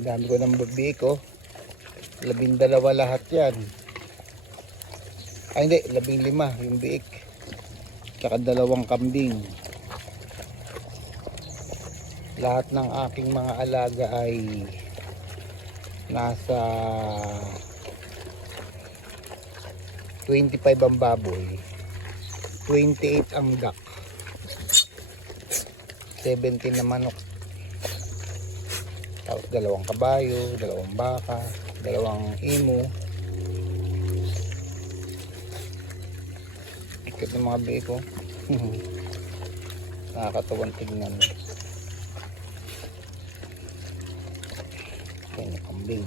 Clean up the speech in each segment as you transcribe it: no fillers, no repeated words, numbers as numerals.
Dami ko ng biik oh. 12 lahat yan. Ay hindi, 15 yung biik. Tsaka 2 kambing. Lahat ng aking mga alaga ay nasa 25 ang baboy, 28 ang duck, 17 na manok, tapos 2 kabayo, 2 baka, 2 imo. Ikit ng mga biik ko. Nakakatawang tignan. Yan yung kambing.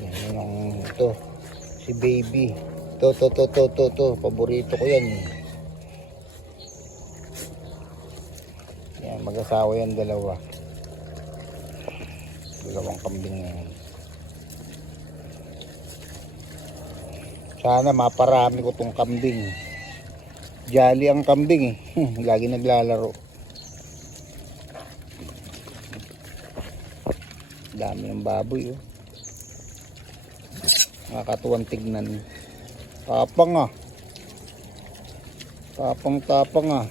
Yan yung ito, si baby. To, paborito ko yan. Yan, mag-asawa yan 2. 2 kambing yan. Sana maparami ko tong kambing. Jolly ang kambing eh. Lagi naglalaro. Dami ng baboy oh. Nakakatuwang tignan. Tapang ah. Tapang ah.